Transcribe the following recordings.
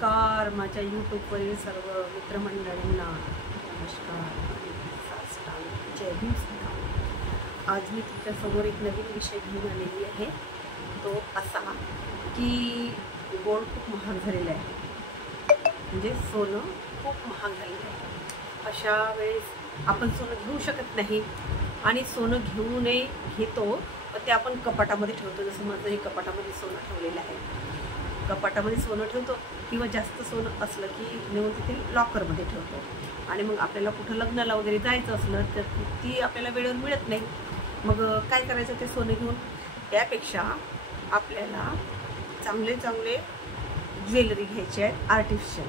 नमस्कार माझ्या यूट्यूबवरील सर्व मित्रमंडळींना नमस्कार आणि साष्टांग जय भीम सुद्धा. आज मी तुमच्यासमोर एक नवीन विषय घेऊन आलेली आहे. तो असा की गोल्ड खूप महाग झालेलं आहे, म्हणजे सोनं खूप महाग झालेलं आहे. अशा वेळेस आपण सोनं घेऊ शकत नाही आणि सोनं घेतो पण ते आपण कपाटामध्ये ठेवतो. जसं माझं हे कपाटामध्ये सोनं ठेवलेलं आहे. कपाटामध्ये सोनं ठेवतो किंवा जास्त सोनं असलं की नेऊन तिथे लॉकरमध्ये ठेवतो. आणि मग आपल्याला कुठं लग्नाला वगैरे जायचं असलं तर ती आपल्याला वेळेवर मिळत नाही. मग काय करायचं ते सोनं घेऊन? त्यापेक्षा आपल्याला चांगले ज्वेलरी घ्यायचे आहेत आर्टिफिशियल.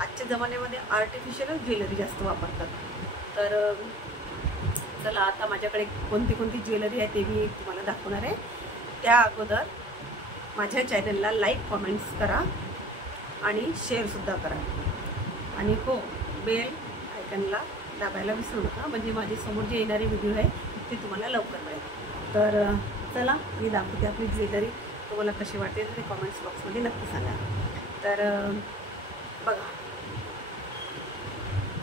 आजच्या जमान्यामध्ये आर्टिफिशियलच ज्वेलरी जास्त वापरतात. तर चला आता माझ्याकडे कोणती ज्वेलरी आहे ते मी तुम्हाला दाखवणार आहे. त्या अगोदर माझ्या चॅनलला लाईक कमेंट्स करा आणि शेअरसुद्धा करा. आणि हो, बेल आयकनला दाबायला विसरू नका, म्हणजे माझे समोर जे येणारे व्हिडिओ आहे ते तुम्हाला लवकर मिळेल. तर चला मी दाखवते आपली ज्वेलरी. तुम्हाला कशी वाटते ते कमेंट्स बॉक्समध्ये नक्की सांगा. तर बघा,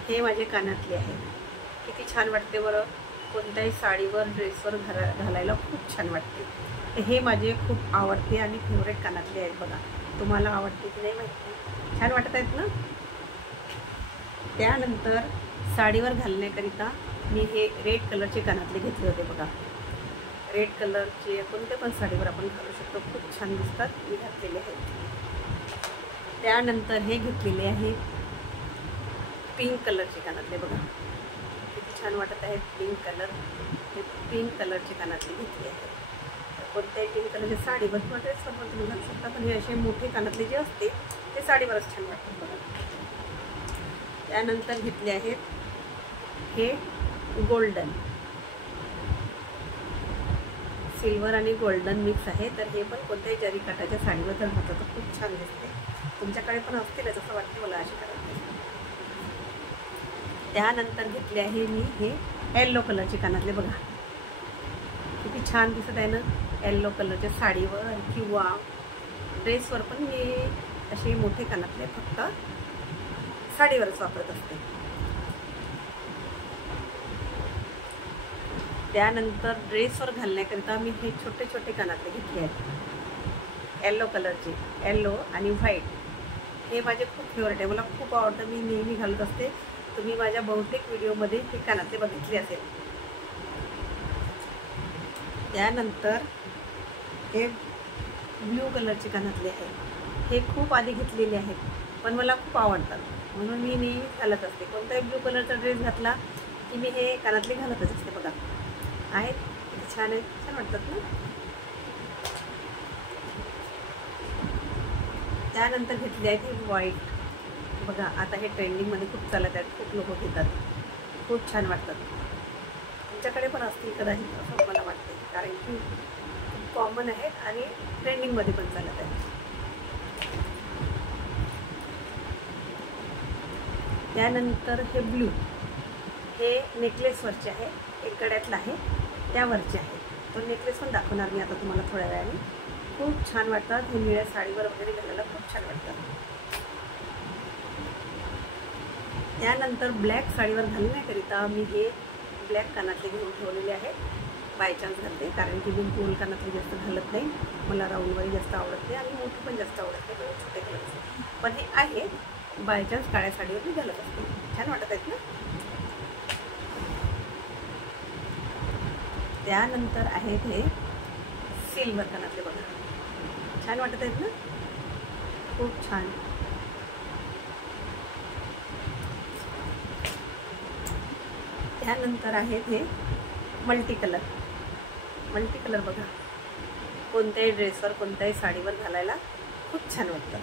हे माझे कानातले आहे. किती छान वाटते बरं. कोणत्याही साडीवर ड्रेसवर घालायला खूप छान वाटते. तर हे माझे खूप आवडते आणि फेवरेट कानातले आहेत. बघा, तुम्हाला आवडते की नाही माहिती. छान वाटत आहेत ना. त्यानंतर साडीवर घालण्याकरिता मी हे रेड कलरचे कानातले घेतले होते. बघा, रेड कलरचे कोणत्या पण साडीवर आपण घालू शकतो, खूप छान दिसतात. मी घातलेले आहेत. त्यानंतर हे घेतलेले आहे पिंक कलरचे कानातले. बघा किती छान वाटत आहेत. पिंक कलर, हे पिंक कलरचे कानातले घेतले आहेत. कोणत्याही पिंक कलरचे साडीवर किंवा ड्रेसवर पण तुम्ही घालू शकता, पण हे असे मोठे कानातले जे असते ते साडीवरच छान वाटतात. बघा, त्यानंतर घेतले आहेत हे गोल्डन, सिल्वर आणि गोल्डन मिक्स आहे. तर हे पण कोणत्याही जरी काटाच्या साडीवर जर घातलं तर खूप छान दिसते. तुमच्याकडे पण असतील जसं वाटतं मला अशी करायला. त्यानंतर घेतले आहे मी हे येल्लो कलरचे कानातले. बघा किती छान दिसत आहे ना. येल्लो कलरच्या साडीवर किंवा ड्रेसवर पण मी असे मोठे कानातले फक्त साडीवरच वापरत असते. त्यानंतर ड्रेसवर घालण्याकरिता मी हे छोटे कानातले घेतले आहेत येल्लो कलरचे. येल्लो आणि व्हाईट हे माझे खूप फेवरेट आहे. मला खूप आवडतं. मी नेहमी घालत असते. तुम्ही माझ्या बहुतेक व्हिडिओमध्ये हे कानातले बघितले असेल. त्यानंतर हे ब्ल्यू कलरचे कानातले आहेत. हे खूप आधी घेतलेले आहेत पण मला खूप आवडतात, म्हणून मी नेहमी घालत असते. कोणताही ब्ल्यू कलरचा ड्रेस घातला की मी हे कानातले घालतच असते. बघा आहेत किती छान आहेत, छान वाटतात ना. त्यानंतर घेतले आहेत हे व्हाईट. बघा आता हे ट्रेंडिंगमध्ये खूप चालत आहेत, खूप लोक घेतात, खूप छान वाटतात. तुमच्याकडे पण असतील कदाचित असं मला वाटते, कारण की खूप कॉमन आहेत आणि ट्रेंडिंगमध्ये पण चालत आहेत. त्यानंतर हे ब्ल्यू, हे नेकलेसवरचे आहे. एक गळ्यातला आहे, त्यावरचे आहे. तो नेकलेस पण दाखवणार मी आता तुम्हाला थोड्या वेळाने. खूप छान वाटतात हे. निळ्या साडीवर वगैरे घालायला खूप छान वाटतात. त्यानंतर ब्लॅक साडीवर घालण्याकरिता मी हे ब्लॅक कानातले घेऊन ठेवलेले आहेत. बाय चान्स घालते, कारण की मी गोल कानातले जास्त घालत नाही. मला राऊंडवाली जास्त आवडत नाही आणि मोठी पण जास्त आवडत नाही, पण छोटे कलरचे. पण हे आहे बाय चान्स काळ्या साडीवर मी घालत असते. छान वाटत आहेत ना. त्यानंतर आहेत हे सिल्वर कानातले. बघा छान वाटत आहेत ना, खूप छान. त्यानंतर आहेत हे मल्टी कलर. बघा कोणत्याही ड्रेसवर कोणत्याही साडीवर घालायला खूप छान वाटतं.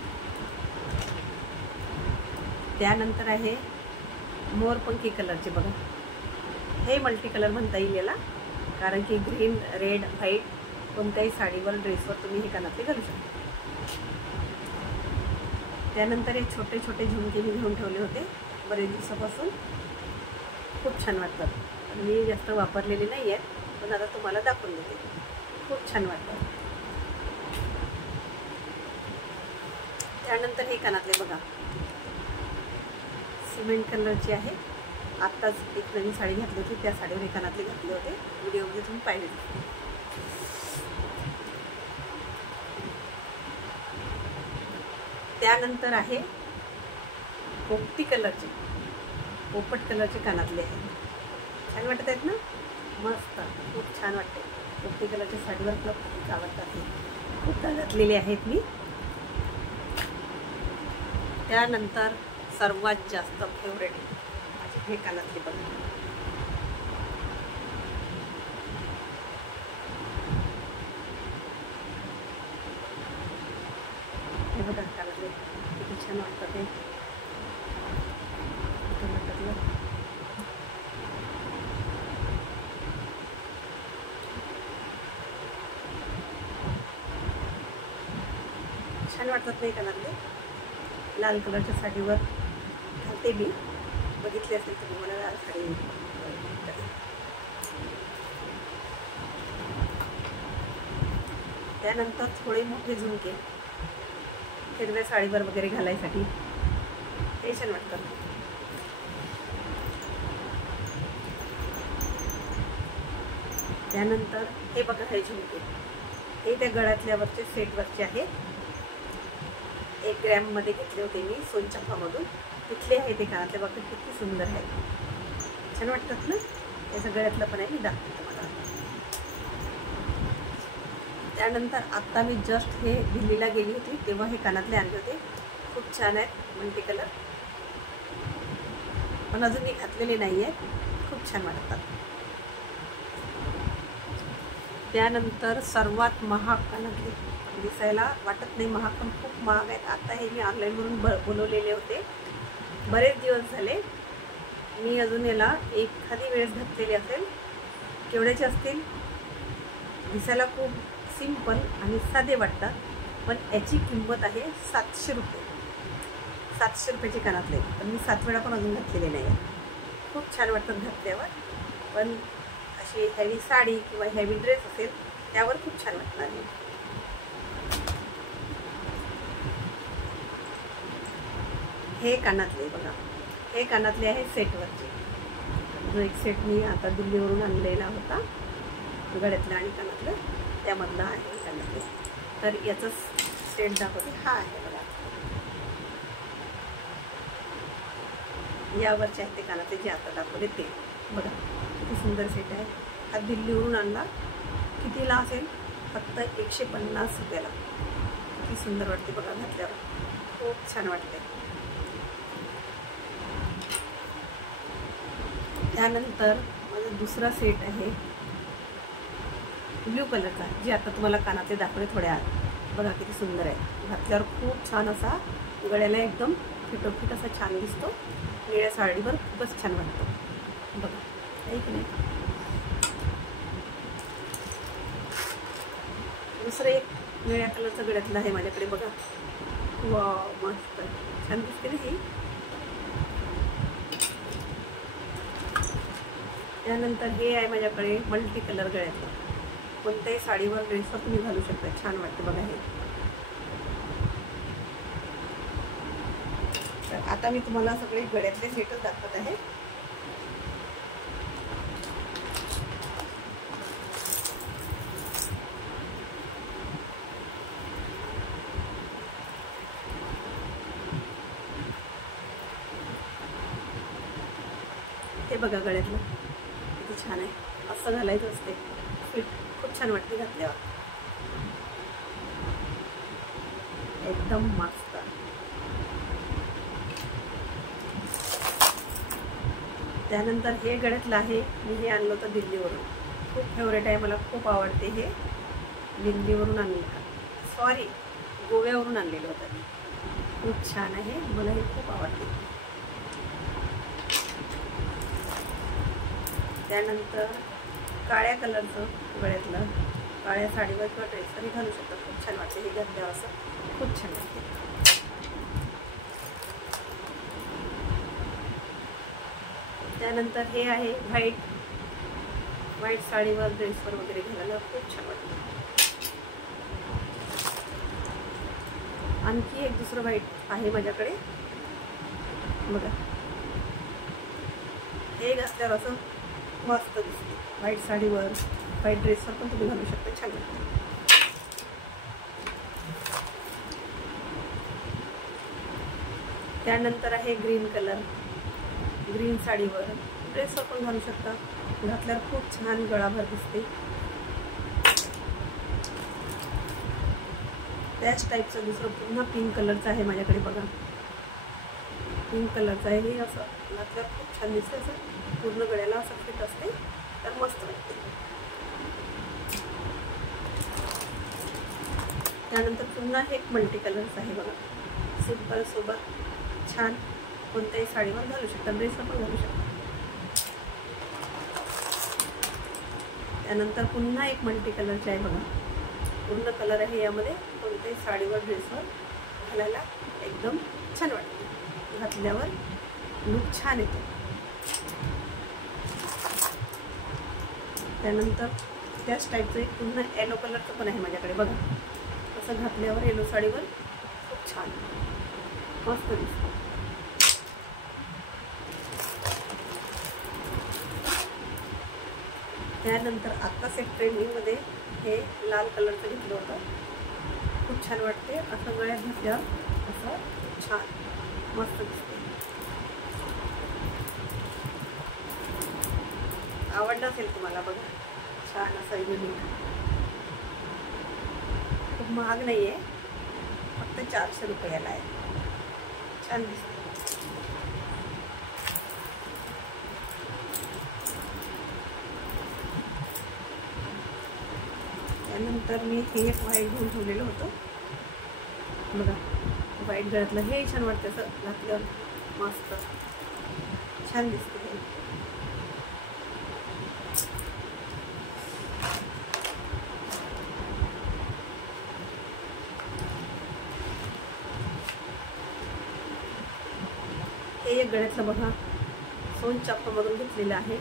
त्यानंतर आहे मोरपंखी कलरचे. बघा हे मल्टी कलर म्हणता येईल याला, कारण की ग्रीन, रेड, व्हाईट कोणत्याही साडीवर ड्रेसवर तुम्ही हे कानातले घालू शकता. त्यानंतर हे छोटे झुमके मी घेऊन ठेवले होते बरेच दिवसापासून, खूप छान वाटतात. मी जास्त वापरलेले नाही आहेत, पण आता तुम्हाला दाखवून देते. खूप छान वाटतात. त्यानंतर हे कानातले बघा, सिमेंट कलरचे आहे. आत्ताच एक नवीन साडी घातली होती, त्या साडीवर हे कानातले घातले होते, व्हिडिओमध्ये तुम्ही पाहिले. त्यानंतर आहे पोपटी कलरचे, पोपट कलरचे कानातले आहेत. छान वाटत आहेत ना, मस्त, खूप छान वाटते. पोपटी कलरच्या साडीवर मला खूप आवडतात, हे खूप घातलेले आहेत मी. त्यानंतर सर्वात जास्त फेवरेट माझे हे कानातले बघा. हे बघा कानातले किती छान वाटतात ते. छान वाटतात नाही कानातले. लाल कलरच्या साडीवर घालते मी, बघितले असेल तुम्ही मला लाल साडी. त्यानंतर थोडे मोठे झुमके हिरव्या साडीवर वगैरे घालायसाठी ते छान वाटतात. त्यानंतर हे बघा, हे झुमके हे त्या गळ्यातल्यावरचे सेटवरचे आहेत. 1 ग्रॅममध्ये घेतले होते मी सोनचाफामधून. तिथले आहे ते कानातले बघा, किती सुंदर आहे, छान वाटतात ना. त्याचं गळ्यातलं पण आहे, मी दाखवते तुम्हाला. त्यानंतर आत्ता मी जस्ट हे दिल्लीला गेली होती तेव्हा हे कानातले आणले होते, खूप छान आहेत, मल्टी कलर, पण अजून मी घातलेले नाही आहेत, खूप छान वाटतात. त्यानंतर सर्वात महाग कानातले, दिसायला वाटत नाही महाग पण खूप महाग आहेत. आता हे मी ऑनलाईनवरून बोलवलेले होते, बरेच दिवस झाले, मी अजून याला एखादी वेळेस घातलेली असेल. केवढ्याचे असतील, दिसायला खूप सिंपल आणि साधे वाटतात, पण याची किंमत आहे 700 रुपये. 700 रुपयाचे कानातले, पण मी 7 वेळा पण अजून घातलेले नाही. खूप छान वाटतात घातल्यावर, पण अशी हेवी साडी किंवा हेवी ड्रेस असेल त्यावर खूप छान वाटणार. हे कानातले बघा, हे कानातले आहे सेटवरचे. जो एक सेट मी आता दिल्लीवरून आणलेला होता गळ्यातलं आणि कानातलं, त्यामधला आहे कानातले. तर याचं सेट दाखवते, हा आहे बघा, यावरचे आहेत ते कानातले जे आता दाखवले ते बघा, किती सुंदर सेट आहे. हा दिल्लीवरून आणला, कितीला असेल, फक्त 150 रुपयाला. किती सुंदर वाटते बघा घातल्यावर, खूप छान वाटते. त्यानंतर माझा दुसरा सेट आहे ब्ल्यू कलरचा, जे आता तुम्हाला कानातले दाखवले थोड्या आत. बघा किती सुंदर आहे, घातल्यावर खूप छान असा, गळ्याला एकदम फिटोफिट असा छान दिसतो. निळ्या साडीवर खूपच छान वाटतं बघा, आहे की नाही. दुसरं एक निळ्या कलरचं गळ्यातलं आहे माझ्याकडे बघा, वा मस्त छान दिसते ना ही. त्यानंतर हे आहे माझ्याकडे मल्टी कलर गळ्यातलं, कोणत्याही साडीवर ड्रेसवर तुम्ही घालू शकता, छान वाटते बघा हे. तर आता मी तुम्हाला सगळे गळ्यातले सेटच दाखवत आहे. हे बघा गळ्यातलं किती छान आहे, असं घालायचं असते, फिट खूप छान वाटते घातल्यावर, एकदम मस्त. त्यानंतर हे गळ्यातलं आहे, मी हे आणलं होतं दिल्लीवरून, खूप फेवरेट आहे, मला खूप आवडते. हे दिल्लीवरून आणलं, सॉरी गोव्यावरून आणलेलं होतं मी, खूप छान आहे, मला हे खूप आवडते. त्यानंतर काळ्या कलरचं गळ्यातलं, काळ्या साडीवर किंवा ड्रेसवरही घालू शकतात, खूप छान वाटते हे घातल्यावर, असं खूप छान वाटते. त्यानंतर हे आहे व्हाईट साडीवर ड्रेसवर वगैरे घालायला खूप छान वाटतं. आणखी एक दुसरं व्हाईट आहे माझ्याकडे बघा. हे घातल्यावर असं मस्त दिसते. व्हाईट साडीवर व्हाईट ड्रेसवर पण तुम्ही घालू शकता, छान वाटते. त्यानंतर आहे ग्रीन कलर. ग्रीन साडीवर ड्रेसवर पण घालू शकता. घातल्यावर खूप छान गळाभर दिसते. त्याच टाईपचं दुसरं पुन्हा पिंक कलरचं आहे माझ्याकडे बघा. पिंक कलरचं आहे. हे असं घातल्यावर खूप छान दिसते. असं पूर्ण गळ्याला असं फिट असते, तर मस्त वाटते. त्यानंतर पुन्हा एक मल्टी कलरचं आहे बघा. सिंपल सोबत छान कोणत्याही साडीवर घालू शकता, ड्रेसवर पण घालू शकता. त्यानंतर पुन्हा एक मल्टी कलरचे आहे बघा. पूर्ण कलर आहे यामध्ये. कोणत्याही साडीवर ड्रेसवर घालायला एकदम छान वाटते. घातल्यावर लुक छान येतो. त्यानंतर त्याच टाईपचं एक पुन्हा येलो कलरचं पण आहे माझ्याकडे बघा. असं घातल्यावर येलो साडीवर खूप छान मस्त दिसतं. त्यानंतर आत्ताच एक ट्रेंडिंगमध्ये हे लाल कलरचं घेतलं होतं. खूप छान वाटते. असं गळ्यात घातल्यावर असं खूप छान मस्त दिसते. आवडलं असेल तुम्हाला बघा. छान असं युनिक. खूप महाग नाही आहे, फक्त 400 रुपयाला आहे. छान दिसते. त्यानंतर मी हे एक व्हाईट घेऊन ठेवलेलं होतं बघा. व्हाईट गळ्यातलं हे छान वाटतं. असं घातल्यावर मस्त छान दिसते. हे एक गळ्यातलं बघा. सोनचाफामधून घेतलेलं आहे.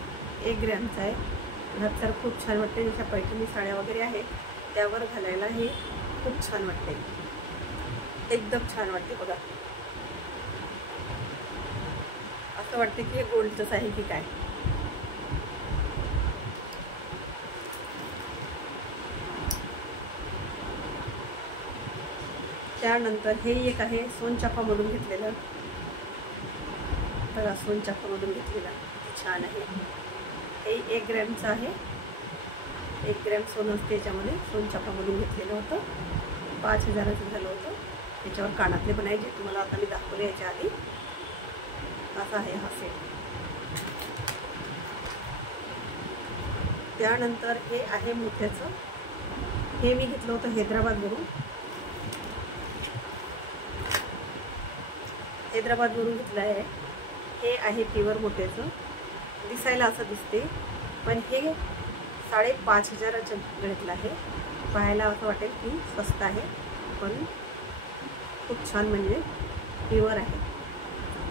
1 ग्रॅमचं आहे. घातल्यावर खूप छान वाटते. जशा पैठणी साड्या वगैरे आहेत त्यावर घालायला हे खूप छान वाटते. एकदम छान वाटते बघा. असं वाटते की हे गोल्डचंच आहे की काय. त्यानंतर हे एक आहे सोनचाफामधून घेतलेलं बघा. सोनचाफामधून घेतलेला छान आहे. हे 1 ग्रॅमचं आहे. 1 ग्रॅम सोनं असते याच्यामध्ये. सोनचाफामधून घेतलेलं होतं. 5000चं झालं होतं. त्याच्यावर कानातले पण आहे जे तुम्हाला आता मी दाखवले याच्या आधी. असा आहे हा सेट. त्यानंतर हे आहे मोत्याचं. हे मी घेतलं होतं हैदराबादवरून. हैदराबादवरून घेतलं आहे. हे आहे प्युअर मोत्याचं. दिसायला असं दिसते, पण हे 5500च्या गळ्यातलं आहे. पाहायला असं वाटेल की स्वस्त आहे, पण खूप छान म्हणजे प्युअर आहे.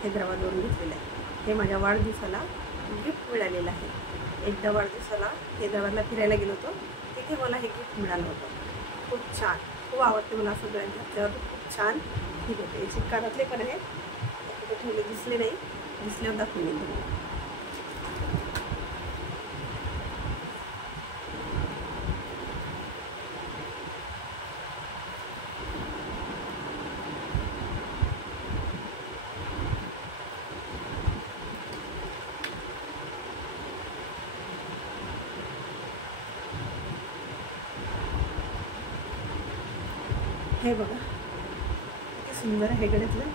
हैदराबादवरून घेतलेलं आहे. हे माझ्या वाढदिवसाला गिफ्ट मिळालेलं आहे. एकदा वाढदिवसाला हैदराबादला फिरायला गेलो होतो, तिथे मला हे गिफ्ट मिळालं होतं. खूप छान, खूप आवडते मला असं गळ्यात घातल्यावर. खूप छान ठीक होते. याचे कानातले पण आहेत. कुठे ठेवले दिसले नाही, दिसल्यावर दाखवून येईल तुम्हाला. हे बघा किती सुंदर आहे गळ्यातलं.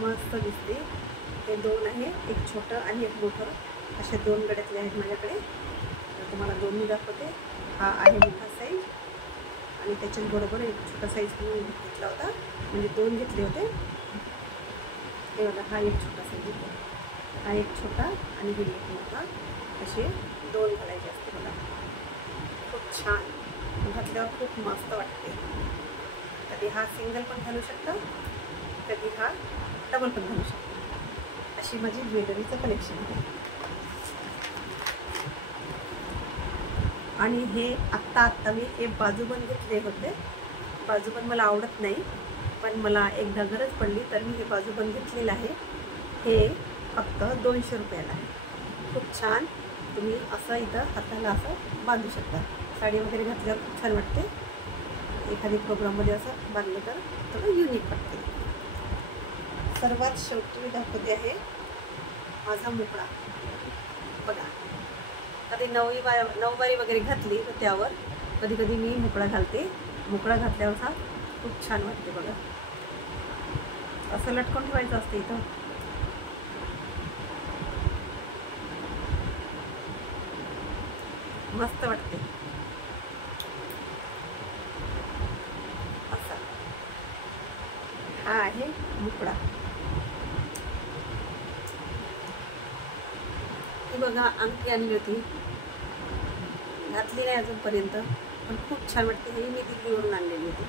मस्त दिसते. हे 2 आहे, एक छोटं आणि एक मोठं. असे 2 गळ्यातले आहेत माझ्याकडे. तर तुम्हाला दोन्ही दाखवते. हा आहे मोठा साईज आणि त्याच्याच बरोबर एक छोटा साईज म्हणून घेतला होता, म्हणजे 2 घेतले होते. हे बघा, हा एक छोटा साईज होता, हा एक छोटा आणि हे एक मोठा. असे 2 घालायचे असते बघा. खूप छान घातल्यावर खूप मस्त वाटते. कधी हा सिंगल पण घालू शकता, कधी हा डबल पण घालू शकता. अशी माझी ज्वेलरीचं कलेक्शन आहे. आणि हे आत्ता मी हे बाजूबंद घेतले होते. बाजूबंद मला आवडत नाही, पण मला एकदा गरज पडली तर मी हे बाजूबंद घेतलेलं आहे. हे फक्त 200 रुपयाला आहे. खूप छान. तुम्ही असं इथं हाताला असं बांधू शकता. साडी वगैरे घातल्यावर खूप छान वाटते. एखादी प्रोग्राममध्ये असं बांधलं तर थोडं युनिक वाटते. सर्वात शेवटी मी दाखवते आहे माझा मुकडा. बघा, कधी नऊवारी वगैरे घातली तर त्यावर कधी कधी मी मुकडा घालते. मुकडा घातल्यावर खूप छान वाटते. बघा, असं लटकून ठेवायचं असतं इथं. मस्त वाटते. असा हा आहे मुकडा. ही बघा, अंगठी आणली होती, घातली नाही अजूनपर्यंत, पण खूप छान वाटते. ही मी दिल्लीवरून आणलेली होती.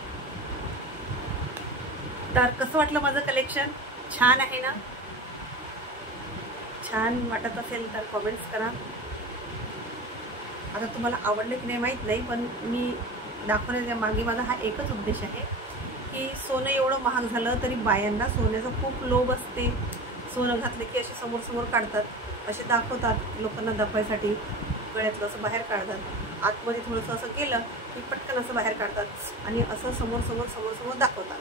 तर कसं वाटलं माझं कलेक्शन? छान आहे ना? छान वाटत असेल तर कमेंट्स करा. आता तुम्हाला आवडलं की नाही माहीत नाही, पण मी दाखवण्याच्या मागे माझा हा एकच उद्देश आहे की सोनं एवढं महाग झालं तरी बायांना सोन्याचा खूप लोभ असते. सोनं घातलं की असे समोर काढतात, असे दाखवतात लोकांना दाखवायसाठी. गळ्यातलं असं बाहेर काढतात, आतमध्ये थोडंसं असं गेलं की पटकन असं बाहेर काढतात आणि असं समोर दाखवतात.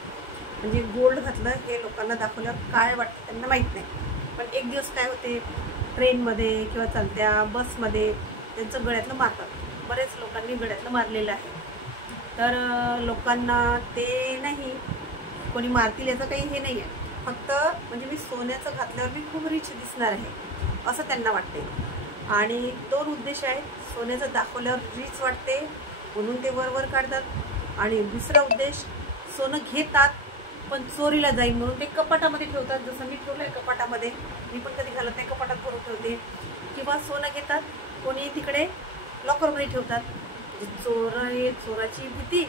म्हणजे गोल्ड घातलं हे लोकांना दाखवल्यावर काय वाटतं त्यांना माहीत नाही. पण एक दिवस काय होते, ट्रेनमध्ये किंवा चालत्या बसमध्ये त्यांचं गळ्यातलं मारतात. बरेच लोकांनी गळ्यातलं मारलेलं आहे. तर लोकांना ते नाही, कोणी मारतील याचं काही हे नाही आहे. फक्त म्हणजे मी सोन्याचं घातल्यावर मी खूप रिच दिसणार आहे असं त्यांना वाटते. आणि 2 उद्देश आहेत. सोन्याचं दाखवल्यावर रिच वाटते म्हणून ते वर काढतात. आणि दुसरा उद्देश, सोनं घेतात पण चोरीला जाईल म्हणून ते कपाटामध्ये ठेवतात. जसं मी ठेवलं आहे कपाटामध्ये, मी पण कधी घालत नाही, कपाटात भरून ठेवते. किंवा सोनं घेतात, कोणी तिकडे लॉकरमध्ये ठेवतात. चोराची भीती,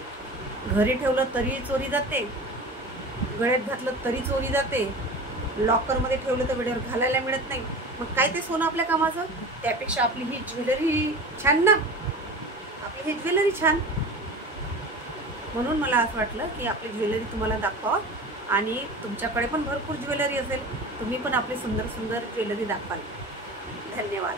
घरी ठेवलं तरी चोरी जाते, गळ्यात घातलं तरी चोरी जाते, लॉकरमध्ये ठेवलं तर वेळेवर घालायला मिळत नाही. मग काय ते सोनं आपल्या कामाचं? त्यापेक्षा आपली ही ज्वेलरी छान ना, आपली ही ज्वेलरी छान. म्हणून मला असं वाटलं की आपली ज्वेलरी तुम्हाला दाखवावं. आणि तुमच्याकडे पण भरपूर ज्वेलरी असेल, तुम्ही पण आपली सुंदर ज्वेलरी दाखवाल. धन्यवाद.